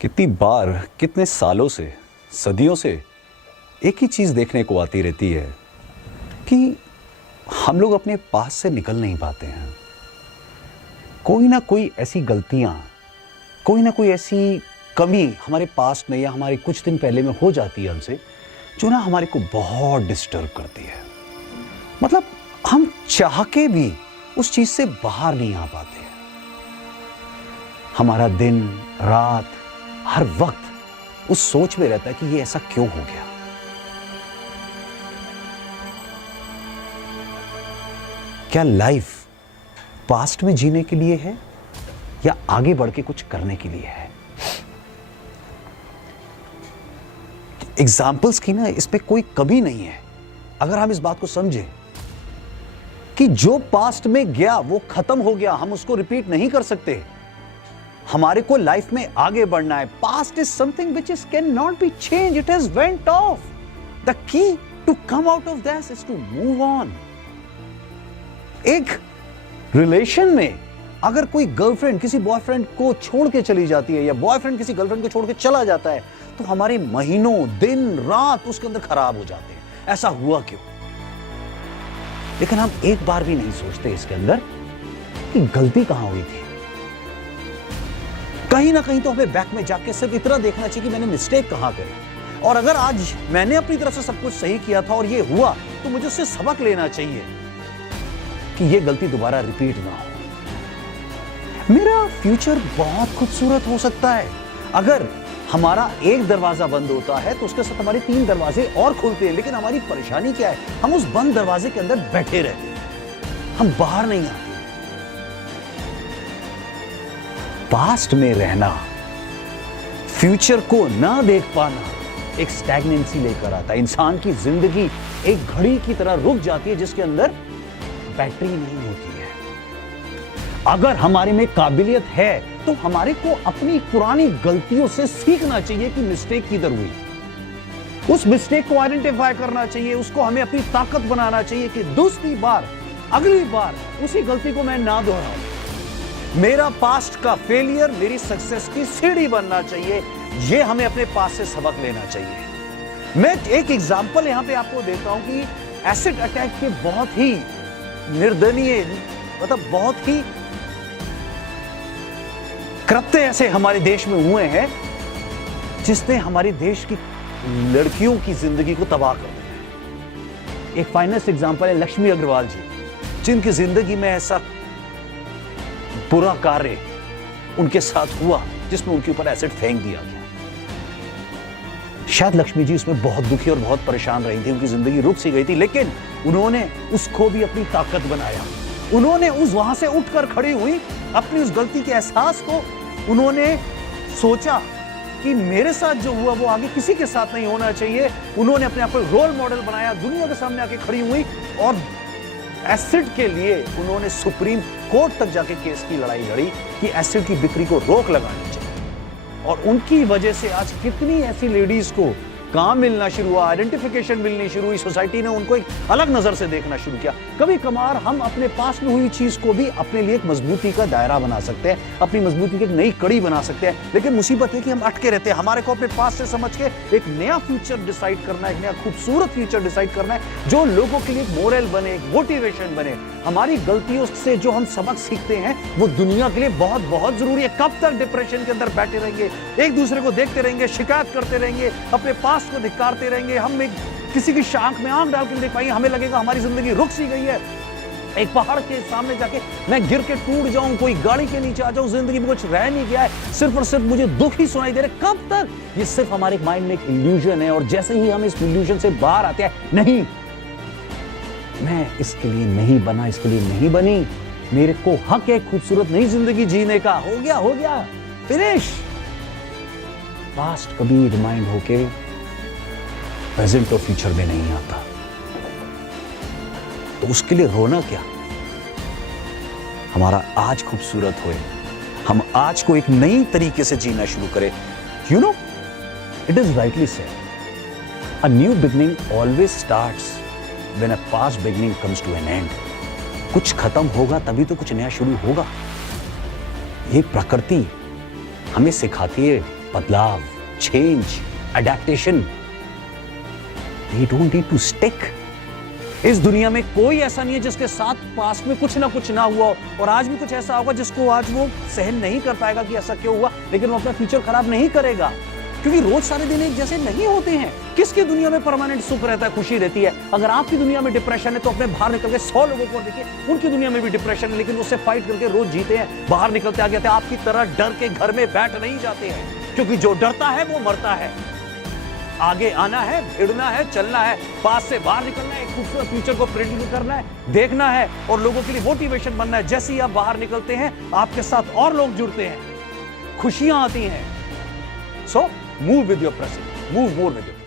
कितनी बार कितने सालों से सदियों से एक ही चीज़ देखने को आती रहती है कि हम लोग अपने पास से निकल नहीं पाते हैं। कोई ना कोई ऐसी गलतियां, कोई ना कोई ऐसी कमी हमारे पास्ट में या हमारे कुछ दिन पहले में हो जाती है हमसे, जो ना हमारे को बहुत डिस्टर्ब करती है। मतलब हम चाह के भी उस चीज से बाहर नहीं आ पाते हैं। हमारा दिन रात हर वक्त उस सोच में रहता है कि ये ऐसा क्यों हो गया। क्या लाइफ पास्ट में जीने के लिए है या आगे बढ़ के कुछ करने के लिए है? एग्जाम्पल्स की ना इसमें कोई कमी नहीं है। अगर हम इस बात को समझें कि जो पास्ट में गया वो खत्म हो गया, हम उसको रिपीट नहीं कर सकते। हमारे को लाइफ में आगे बढ़ना है। Past is something which is can not be change, it has went off. The key to come out of this is to move on. एक रिलेशन में अगर कोई गर्लफ्रेंड किसी बॉयफ्रेंड को छोड़ के चली जाती है या बॉयफ्रेंड किसी गर्लफ्रेंड को छोड़ के चला जाता है, तो हमारे महीनों दिन रात उसके अंदर खराब हो जाते हैं। ऐसा हुआ क्यों? लेकिन हम एक बार भी नहीं सोचते इसके अंदर कि गलती कहां हुई थी। कहीं ना कहीं तो हमें बैक में जाके सिर्फ इतना देखना चाहिए कि मैंने मिस्टेक कहां करी, और अगर आज मैंने अपनी तरफ से सब कुछ सही किया था और ये हुआ, तो मुझे उससे सबक लेना चाहिए कि ये गलती दोबारा रिपीट ना हो। मेरा फ्यूचर बहुत खूबसूरत हो सकता है। अगर हमारा एक दरवाजा बंद होता है तो उसके साथ हमारे 3 दरवाजे और खुलते हैं। लेकिन हमारी परेशानी क्या है? हम उस बंद दरवाजे के अंदर बैठे रहते हैं, हम बाहर नहीं आते। पास्ट में रहना, फ्यूचर को ना देख पाना एक स्टैग्नेंसी लेकर आता है। इंसान की जिंदगी एक घड़ी की तरह रुक जाती है जिसके अंदर बैटरी नहीं होती है। अगर हमारे में काबिलियत है तो हमारे को अपनी पुरानी गलतियों से सीखना चाहिए कि मिस्टेक किधर हुई। उस मिस्टेक को आइडेंटिफाई करना चाहिए, उसको हमें अपनी ताकत बनाना चाहिए कि दूसरी बार, अगली बार उसी गलती को मैं ना दोहराऊं। मेरा पास्ट का फेलियर मेरी सक्सेस की सीढ़ी बनना चाहिए। यह हमें अपने पास से सबक लेना चाहिए। मैं एक एग्जांपल यहां पे आपको देता हूं कि एसिड अटैक के बहुत ही निर्दयनीय, मतलब बहुत ही कृत्य ऐसे हमारे देश में हुए हैं जिसने हमारे देश की लड़कियों की जिंदगी को तबाह कर दिया। एक फाइनेस्ट एग्जांपल है लक्ष्मी अग्रवाल जी, जिनकी जिंदगी में ऐसा बुरा कार्य उनके साथ हुआ जिसमें उनके ऊपर एसिड फेंक दिया गया। शायद लक्ष्मी जी उसमें बहुत दुखी और बहुत परेशान रही थी, उनकी जिंदगी रुक सी गई थी, लेकिन उन्होंने उसको भी अपनी ताकत बनाया। उन्होंने उस वहां से उठकर खड़ी हुई, अपनी उस गलती के एहसास को उन्होंने सोचा कि मेरे साथ जो हुआ वो आगे किसी के साथ नहीं होना चाहिए। उन्होंने अपने आप को रोल मॉडल बनाया, दुनिया के सामने आके खड़ी हुई और एसिड के लिए उन्होंने सुप्रीम कोर्ट तक जाके केस की लड़ाई लड़ी कि एसिड की बिक्री को रोक लगानी चाहिए। और उनकी वजह से आज कितनी ऐसी लेडीज को काम मिलना शुरू हुआ, आइडेंटिफिकेशन मिलनी शुरू हुई, सोसाइटी ने उनको एक अलग नजर से देखना शुरू किया। कभी कभार हम अपने पास में हुई चीज को भी अपने लिए एक मजबूती का दायरा बना सकते हैं, अपनी मजबूती की एक नई कड़ी बना सकते हैं। लेकिन मुसीबत है कि हम अटके रहते हैं। हमारे को अपने पास से समझ के एक नया फ्यूचर डिसाइड करना है, एक नया खूबसूरत फ्यूचर डिसाइड करना है जो लोगों के लिए एक मोरल बने, एक मोटिवेशन बने। हमारी गलतियों से जो हम सबक सीखते हैं वो दुनिया के लिए बहुत बहुत जरूरी है। कब तक डिप्रेशन के अंदर बैठे रहेंगे, एक दूसरे को देखते रहेंगे, शिकायत करते रहेंगे, अपने पास को धिक्कारते रहेंगे, हम एक किसी की आंख में आंख डाल के देख पाएंगे, हमें लगेगा हमारी जिंदगी रुक सी गई है। एक पहाड़ के सामने जाके मैं गिर के टूट जाऊं, कोई गाड़ी के नीचे आ जाऊं, जिंदगी में कुछ रह नहीं गया है, सिर्फ और सिर्फ मुझे दुख ही सुनाई दे रहा है। कब तक? ये सिर्फ हमारे माइंड में एक इल्यूजन है। और जैसे ही हम इस इल्यूजन से बाहर आते हैं, नहीं, मैं इसके लिए नहीं बना, इसके लिए नहीं बनी, मेरे को हक है खूबसूरत नई जिंदगी जीने का। हो गया फिनिश। पास्ट कभी रिमाइंड होके प्रेजेंट और फ्यूचर में नहीं आता, तो उसके लिए रोना क्या? हमारा आज खूबसूरत होए, हम आज को एक नई तरीके से जीना शुरू करें। You know, it is rightly said, a new beginning always starts when a past beginning comes to an end. कुछ खत्म होगा तभी तो कुछ नया शुरू होगा। ये प्रकृति हमें सिखाती है बदलाव, change, adaptation, they don't need to stick. इस दुनिया में कोई ऐसा नहीं है जिसके साथ पास्ट में कुछ ना कुछ ना हुआ हो, और आज भी कुछ ऐसा होगा जिसको आज वो सहन नहीं कर पाएगा कि ऐसा क्यों हुआ, लेकिन वो अपना फ्यूचर खराब नहीं करेगा, क्योंकि रोज सारे दिन एक जैसे नहीं होते हैं। किसकी दुनिया में परमानेंट सुख रहता है, खुशी रहती है? अगर आपकी दुनिया में डिप्रेशन है तो अपने बाहर निकल के 100 लोगों को देखिए, उनकी दुनिया में भी डिप्रेशन है, लेकिन उससे फाइट करके रोज जीते हैं, बाहर निकलते आगे आते हैं। आपकी तरह डर के घर में बैठ नहीं जाते हैं, क्योंकि जो डरता है वो मरता है। आगे आना है, भिड़ना है, चलना है, पास से बाहर निकलना है, एक खूबसूरत फ्यूचर को प्रेडिक्ट करना है, देखना है और लोगों के लिए मोटिवेशन बनना है। जैसे ही आप बाहर निकलते हैं, आपके साथ और लोग जुड़ते हैं, खुशियां आती हैं। So move with your present, move more with your